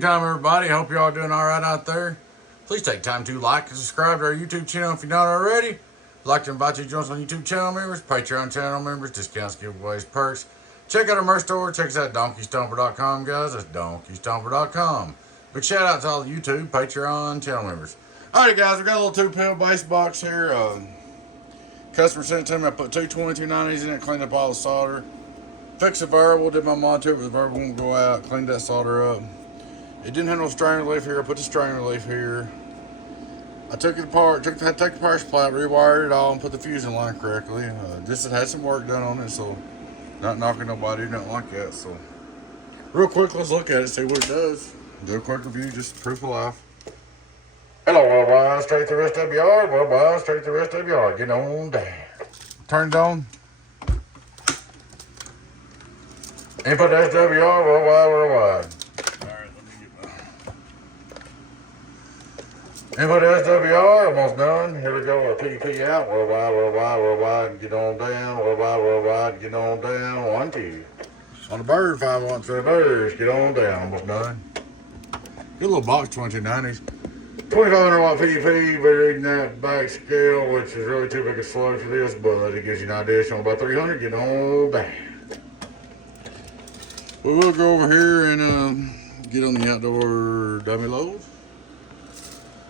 Evening time, everybody. Hope you all doing all right out there. Please take time to like and subscribe to our YouTube channel if you're not already. I'd like to invite you to join us on YouTube channel members, Patreon channel members, discounts, giveaways, perks. Check out our merch store. Check us out at DonkeyStomper.com, guys. That's DonkeyStomper.com. Big shout out to all the YouTube, Patreon channel members. Alright, guys, we got a little 2-pill base box here. Customer sent it to me. I put two 2290s in it, cleaned up all the solder. Fixed the variable, did my monitor, but the variable won't go out. Cleaned that solder up. It didn't have no strain relief here. I put the strain relief here. I took it apart, had to take the power supply out, rewired it all, and put the fusing line correctly. This had some work done on it, so not knocking nobody, nothing like that. So, real quick, let's look at it, see what it does. Do a quick review, just proof of life. Hello, worldwide, straight to the rest of yard. Worldwide, straight to the rest of yard. Get on down. Turn it on. Input SWR, worldwide. Alright, let me get my input SWR, almost done. Here we go, PP out, worldwide, get on down, worldwide, get on down. 1, 2. On the bird, 5 watts for the birds, get on down, almost done. Good little box, 2290s. 2500 watt PDP, but reading that back scale, which is really too big a slug for this, but it gives you an idea. Showing about 300, get on down. We will go over here and get on the outdoor dummy load.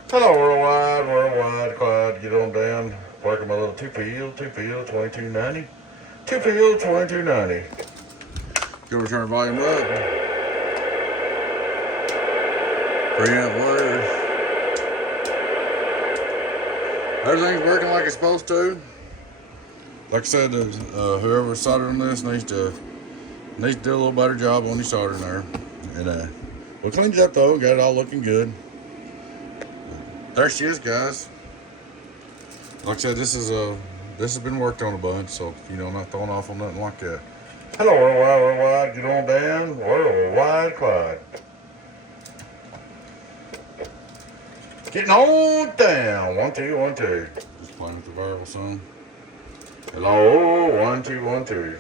Hello, worldwide, Clyde, get on down. Working my little 2-pill, 2290. 2-pill, 2290. Go over, turn the volume up. Preamp wires. Everything's working like it's supposed to. Like I said, whoever soldered on this needs to do a little better job on the soldering there. And we cleaned it up though, got it all looking good. There she is, guys. Like I said, this has been worked on a bunch, so you know, not throwing off on nothing like that. Hello, worldwide, get on down. Worldwide, Clyde. Getting on down. 1, 2, 1, 2. Just playing with the variable some. Hello, 1, 2, 1, 2.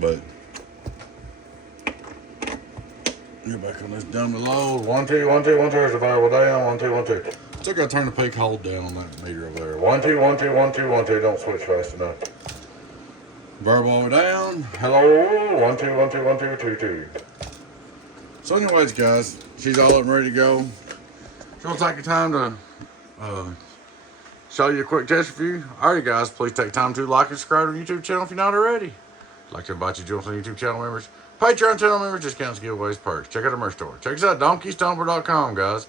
But get back on this dummy load. 1, 2, 1, 2, 1, 2. There's the variable down. 1, 2, 1, 2. Still got to turn the peak hold down on that meter over there. 1, 2, 1, 2, 1, 2, 1, 2. Don't switch fast enough. Variable down. Hello, 1, 2, 1, 2, 1, 2, 2, 2. So, anyways, guys, she's all up and ready to go. So, we'll take your time to show you a quick test review. Alright, guys, please take time to like and subscribe to our YouTube channel if you're not already. I'd like to invite you to join us on YouTube channel members, Patreon channel members, discounts, giveaways, perks. Check out our merch store. Check us out at DonkeyStomper.com, guys.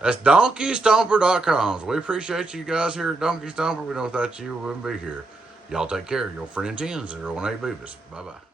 That's DonkeyStomper.com. So we appreciate you guys here at Donkey Stomper. We know without you, we wouldn't be here. Y'all take care. Your friend 10 018 Boobies. Bye-bye.